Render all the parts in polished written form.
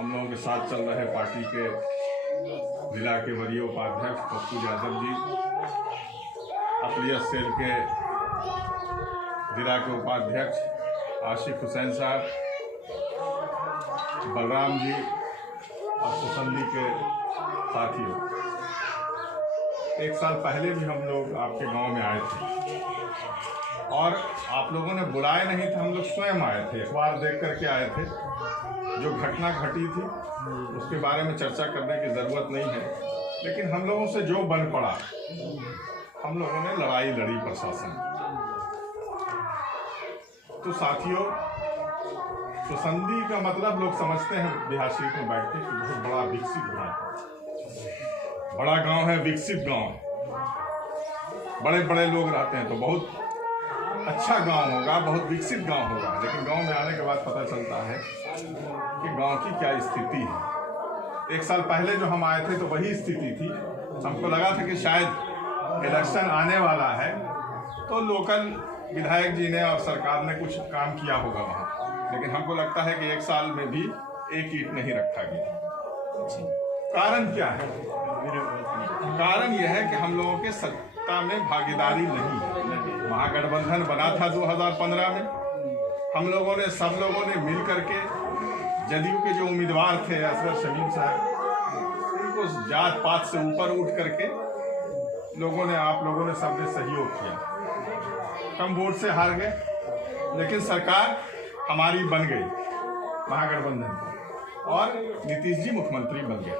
हम लोगों के साथ चल रहे पार्टी के जिला के वरीय उपाध्यक्ष पप्पू यादव जी, अक़लियत सेल के जिला के उपाध्यक्ष आशिक हुसैन साहब, बलराम जी और सुसंदी के साथियों, एक साल पहले भी हम लोग आपके गांव में आए थे और आप लोगों ने बुलाया नहीं था, हम लोग स्वयं आए थे, अखबार देख करके आए थे। जो घटना घटी थी उसके बारे में चर्चा करने की ज़रूरत नहीं है, लेकिन हम लोगों से जो बन पड़ा, हम लोगों ने लड़ाई लड़ी प्रशासन। तो साथियों, सुसंदी का मतलब लोग समझते हैं बिहार शरीफ में बैठ के कि बहुत बड़ा विकसित गाँव, बड़ा गांव है, विकसित गांव है, बड़े बड़े लोग रहते हैं तो बहुत अच्छा गांव होगा, बहुत विकसित गांव होगा। लेकिन गांव में आने के बाद पता चलता है कि गांव की क्या स्थिति है। एक साल पहले जो हम आए थे तो वही स्थिति थी। हमको लगा था कि शायद इलेक्शन आने वाला है तो लोकल विधायक जी ने और सरकार ने कुछ काम किया होगा वहाँ, लेकिन हमको लगता है कि एक साल में भी एक ईंट नहीं रखा गया। कारण क्या है? कारण यह है कि हम लोगों के सत्ता में भागीदारी नहीं है। महागठबंधन बना था 2015 में, हम लोगों ने, सब लोगों ने मिल करके जदयू के जो उम्मीदवार थे असगर शमीम साहब, उनको जात पात से ऊपर उठ करके लोगों ने, आप लोगों ने, सबने सहयोग किया। कम वोट से हार गए, लेकिन सरकार हमारी बन गई महागठबंधन की और नीतीश जी मुख्यमंत्री बन गए।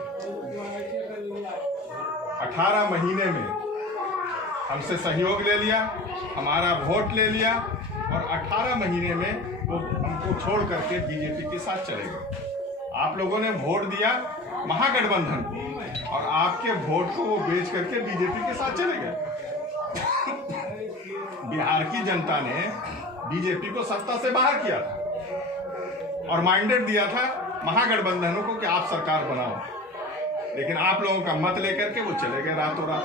18 महीने में हमसे सहयोग ले लिया, हमारा वोट ले लिया और 18 महीने में वो हमको छोड़ करके बीजेपी के साथ चले गए। आप लोगों ने वोट दिया महागठबंधन को और आपके वोट को वो बेच करके बीजेपी के साथ चले गए। बिहार की जनता ने बीजेपी को सत्ता से बाहर किया था और मैंडेट दिया था महागठबंधनों को कि आप सरकार बनाओ, लेकिन आप लोगों का मत लेकर के वो चले गए रातों रात।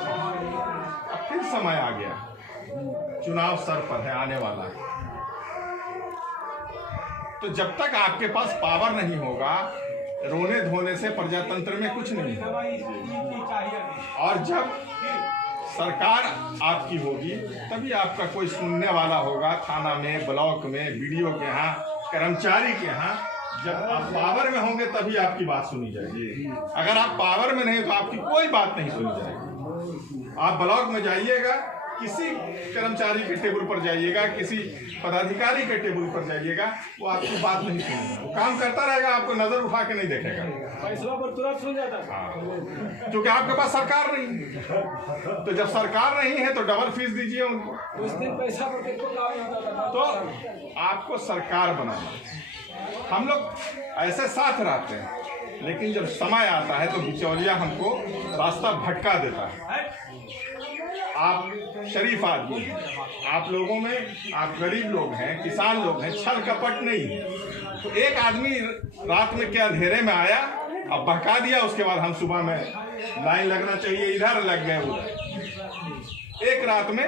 अब फिर समय आ गया, चुनाव सर पर है, आने वाला है। तो जब तक आपके पास पावर नहीं होगा, रोने धोने से प्रजातंत्र में कुछ नहीं है। और जब सरकार आपकी होगी तभी आपका कोई सुनने वाला होगा, थाना में, ब्लॉक में, बीडीओ के यहाँ, कर्मचारी के यहाँ। जब आप पावर में होंगे तभी आपकी बात सुनी जाएगी। अगर आप पावर में नहीं तो आपकी कोई बात नहीं सुनी जाएगी। आप ब्लॉक में जाइएगा, किसी कर्मचारी के टेबल पर जाइएगा, किसी पदाधिकारी के टेबल पर जाइएगा, वो आपकी बात नहीं सुनेगा। वो काम करता रहेगा, आपको नजर उठा के नहीं देखेगा। फैसला पर तुरंत सुन जाता है, क्योंकि आपके पास सरकार नहीं है। तो जब सरकार नहीं है तो डबल फीस दीजिए उनको। उस दिन पैसा पर तो आपको सरकार बनाना। हम लोग ऐसे साथ रहते हैं, लेकिन जब समय आता है तो बिचौलिया हमको रास्ता भटका देता है। आप शरीफ आदमी हैं, आप लोगों में, आप गरीब लोग हैं, किसान लोग हैं, छल कपट नहीं है। तो एक आदमी रात में क्या अंधेरे में आया, अब बहका दिया, उसके बाद हम सुबह में लाइन लगना चाहिए, इधर लग गए उधर। एक रात में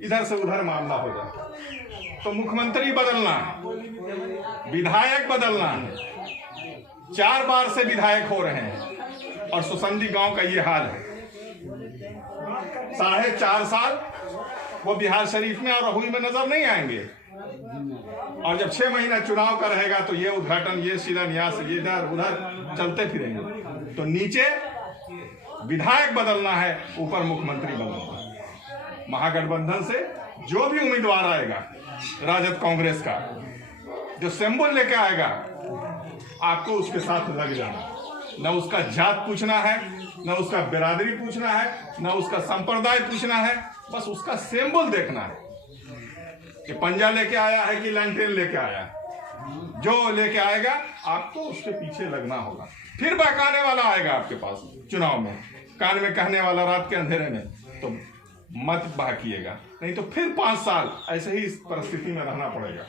इधर से उधर मामला हो जाता। तो मुख्यमंत्री बदलना है, विधायक बदलना है, 4 बार से विधायक हो रहे हैं और सुसंदी गांव का ये हाल है। 4.5 साल वो बिहार शरीफ में और रहुई में नजर नहीं आएंगे, और जब 6 महीना चुनाव का रहेगा तो ये उद्घाटन, ये शिलान्यास, ये इधर उधर चलते फिरेंगे। तो नीचे विधायक बदलना है, ऊपर मुख्यमंत्री बदलना है। महागठबंधन से जो भी उम्मीदवार आएगा, राजद कांग्रेस का, जो सिंबल लेके आएगा, आपको उसके साथ लग जाना। न उसका जात पूछना है, न उसका बिरादरी पूछना है, न उसका संप्रदाय पूछना है, बस उसका सिंबल देखना है कि पंजा लेके आया है कि लैंटेन लेके आया है। जो लेके आएगा आपको उसके पीछे लगना होगा। फिर बहकाने वाला आएगा आपके पास चुनाव में, कान में कहने वाला रात के अंधेरे में, तो मत बहकिएगा, नहीं तो फिर 5 साल ऐसे ही इस परिस्थिति में रहना पड़ेगा।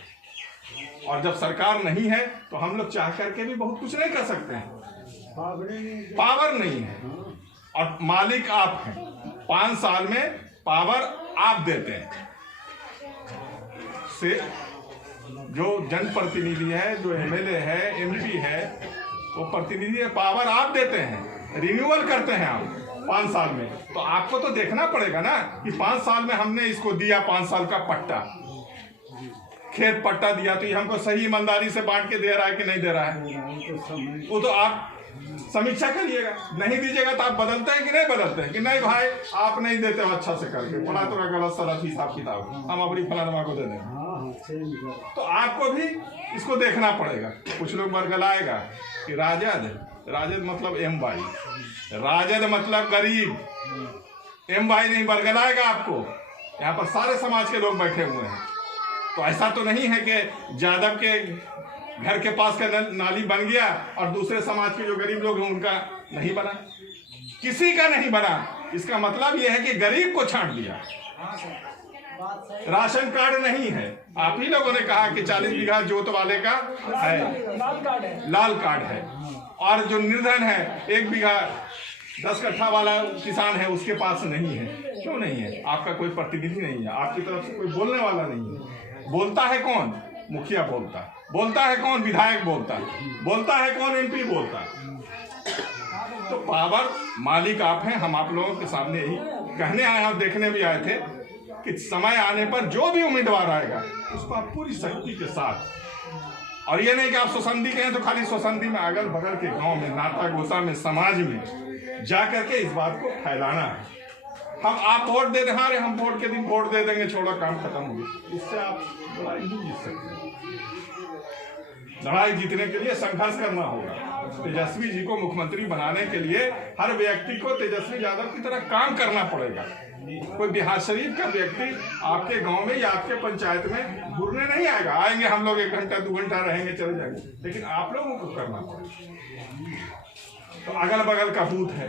और जब सरकार नहीं है तो हम लोग चाह करके भी बहुत कुछ नहीं कर सकते हैं, पावर नहीं है और मालिक आप हैं। 5 साल में पावर आप देते हैं। से जो जनप्रतिनिधि है, जो एमएलए है, एमपी है, वो प्रतिनिधि पावर आप देते हैं, रिन्यूअल करते हैं आप 5 साल में, तो आपको तो देखना पड़ेगा ना कि 5 साल में हमने इसको दिया 5 साल का पट्टा, खेत पट्टा दिया, तो ये हमको सही ईमानदारी से बांट के दे रहा है कि नहीं दे रहा है, वो तो आप समीक्षा करिएगा। नहीं दीजिएगा तो आप बदलते हैं कि नहीं बदलते हैं कि नहीं भाई आप नहीं देते हो अच्छा से करके, बड़ा थोड़ा गलत सलत हिसाब किताब हम अपनी फलानमा को दे देंगे, तो आपको भी इसको देखना पड़ेगा। कुछ लोग बरगलाएगा कि राजद मतलब एम वाई, राजद मतलब गरीब, एम वाई नहीं बरगलाएगा आपको। यहाँ पर सारे समाज के लोग बैठे हुए हैं, तो ऐसा तो नहीं है कि यादव के घर के पास का नाली बन गया और दूसरे समाज के जो गरीब लोग हैं उनका नहीं बना, किसी का नहीं बना। इसका मतलब यह है कि गरीब को छांट दिया। राशन कार्ड नहीं है, आप ही लोगों ने कहा कि 40 बीघा जोत वाले का है, लाल कार्ड है, और जो निर्धन है 1 बीघा 10 कट्ठा वाला किसान है उसके पास नहीं है। क्यों नहीं है? आपका कोई प्रतिनिधि नहीं है, आपकी तरफ से कोई बोलने वाला नहीं है। बोलता है कौन? मुखिया बोलता है। बोलता है कौन? विधायक बोलता है। बोलता है कौन? एमपी बोलता है। तो पावर मालिक आप हैं। हम आप लोगों के सामने यही कहने आए हैं और देखने भी आए थे कि समय आने पर जो भी उम्मीदवार आएगा उसको आप पूरी शक्ति के साथ, और ये नहीं कि आप सोसंदी के हैं तो खाली सोसंदी में, अगल बगल के गांव में, नाता गोता में, समाज में जा करके इस बात को फैलाना है। आप वोट दे दें, हाँ हम वोट के दिन वोट दे देंगे, छोड़ो काम खत्म हो गया, इससे आप लड़ाई नहीं जीत सकते। लड़ाई जीतने के लिए संघर्ष करना होगा। तेजस्वी जी को मुख्यमंत्री बनाने के लिए हर व्यक्ति को तेजस्वी यादव की तरह काम करना पड़ेगा। कोई बिहार शरीफ का व्यक्ति आपके गांव में या आपके पंचायत में घूरने नहीं आएगा। आएंगे हम लोग 1 घंटा 2 घंटा रहेंगे, चले जाएंगे, लेकिन आप लोगों को करना पड़ेगा। तो अगल बगल का बूथ है।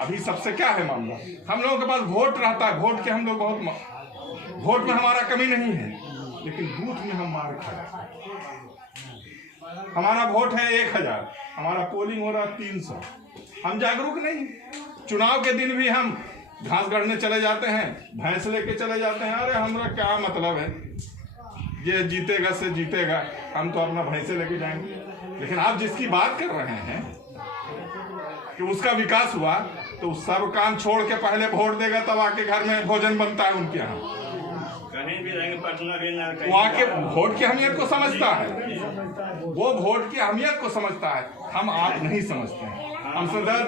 अभी सबसे क्या है मामला, हम लोगों के पास वोट रहता है, वोट के हम लोग बहुत, वोट में हमारा कमी नहीं है, लेकिन बूथ में हम मार खाए। हमारा वोट है 1000, हमारा पोलिंग हो रहा 300। हम जागरूक नहीं। चुनाव के दिन भी हम घास गढ़ने चले जाते हैं, भैंस लेके चले जाते हैं। अरे हमारा क्या मतलब है, ये जीतेगा से जीतेगा, हम तो अपना भैंसे लेके जाएंगे। लेकिन आप जिसकी बात कर रहे हैं कि उसका विकास हुआ, तो सब काम छोड़ के पहले वोट देगा, तब आके घर में भोजन बनता है उनके यहाँ। कहीं भी रहेंगे पटना, वो आके वोट की अहमियत को समझता है, वो वोट की अहमियत को समझता है। हम आप नहीं समझते हैं। हम सदर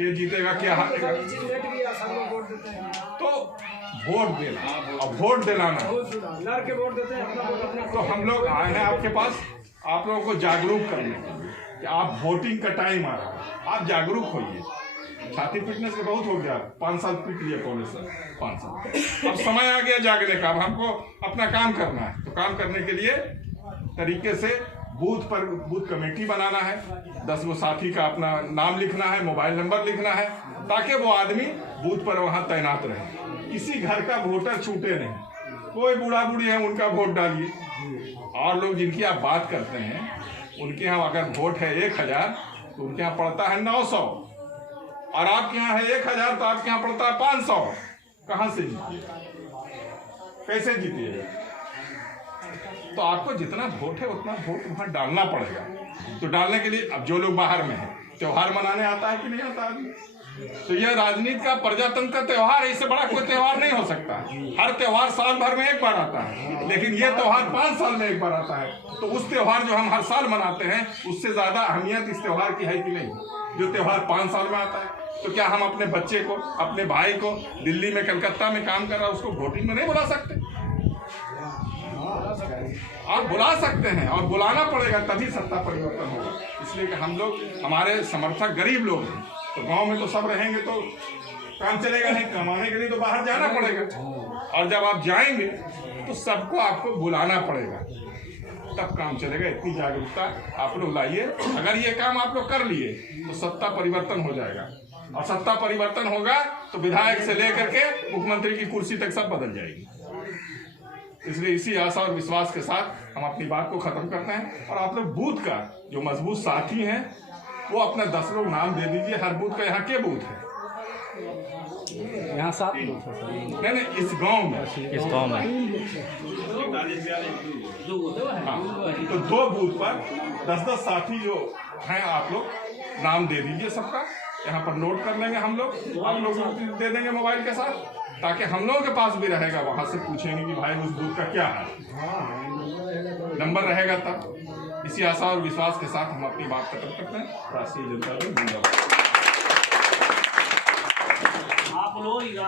ये जीतेगा क्या हारेगा, तो वोट देना और वोट दिलाना। तो हम लोग आए हैं आपके पास आप लोगों को जागरूक करने के लिए कि आप वोटिंग का टाइम आ रहा है, आप जागरूक होइए। छाती पीटने से बहुत हो गया, 5 साल पीट लिए, पौने साल 5 साल, अब समय आ गया जागने का। अब हमको अपना काम करना है, तो काम करने के लिए तरीके से बूथ पर बूथ कमेटी बनाना है, 10 गो साथी का अपना नाम लिखना है, मोबाइल नंबर लिखना है, ताकि वो आदमी बूथ पर वहाँ तैनात रहे। किसी घर का वोटर छूटे नहीं। कोई बूढ़ा बूढ़ी है उनका वोट डालिए, और लोग जिनकी आप बात करते हैं उनके यहाँ अगर वोट है 1000 तो उनके यहाँ पड़ता है 900, और आपके यहाँ है 1000 तो आपके यहाँ पड़ता है 500। कहाँ से जीतिए, कैसे जीतिए? तो आपको जितना वोट है उतना वोट वहाँ डालना पड़ेगा। तो डालने के लिए अब जो लोग बाहर में हैं, त्योहार मनाने आता है कि नहीं आता आदमी? तो यह राजनीति का प्रजातंत्र का त्योहार है, इससे बड़ा कोई त्योहार नहीं हो सकता। हर त्योहार साल भर में 1 बार आता है, लेकिन यह त्योहार 5 साल में 1 बार आता है। तो उस त्योहार जो हम हर साल मनाते हैं, उससे ज्यादा अहमियत इस त्योहार की है कि नहीं, जो त्योहार 5 साल में आता है। तो क्या हम अपने बच्चे को, अपने भाई को दिल्ली में, कलकत्ता में काम कर रहा है, उसको वोटिंग में नहीं बुला सकते? आप बुला सकते हैं, और बुलाना पड़ेगा, तभी सत्ता परिवर्तन होगा। इसलिए कि हम लोग, हमारे समर्थक गरीब लोग हैं, तो गांव में तो सब रहेंगे तो काम चलेगा नहीं, कमाने के लिए तो बाहर जाना पड़ेगा। और जब आप जाएंगे तो सबको आपको बुलाना पड़ेगा, तब काम चलेगा। इतनी जागरूकता आप लोग लाइए। अगर ये काम आप लोग कर लिए तो सत्ता परिवर्तन हो जाएगा, और सत्ता परिवर्तन होगा तो विधायक से लेकर के मुख्यमंत्री की कुर्सी तक सब बदल जाएगी। इसलिए इसी आशा और विश्वास के साथ हम अपनी बात को खत्म करते हैं। और आप लोग बूथ का जो मजबूत साथी हैं वो अपना 10 लोग नाम दे दीजिए। हर बूथ का, यहाँ के बूथ है? यहाँ 7 बूथ है। नहीं, इस गांव में, इस गांव में हाँ, तो 2 बूथ पर 10-10 साथी जो हैं आप लोग, नाम दे दीजिए सबका, यहाँ पर नोट कर लेंगे हम लोग, आप लोग दे देंगे मोबाइल के साथ, ताकि हम लोगों के पास भी रहेगा, वहाँ से पूछेंगे कि भाई उस दूध का क्या है, नंबर रहेगा तब। इसी आशा और विश्वास के साथ हम अपनी बात खत्म करते हैं। राष्ट्रीय जनता दल जिंदाबाद। आप लोग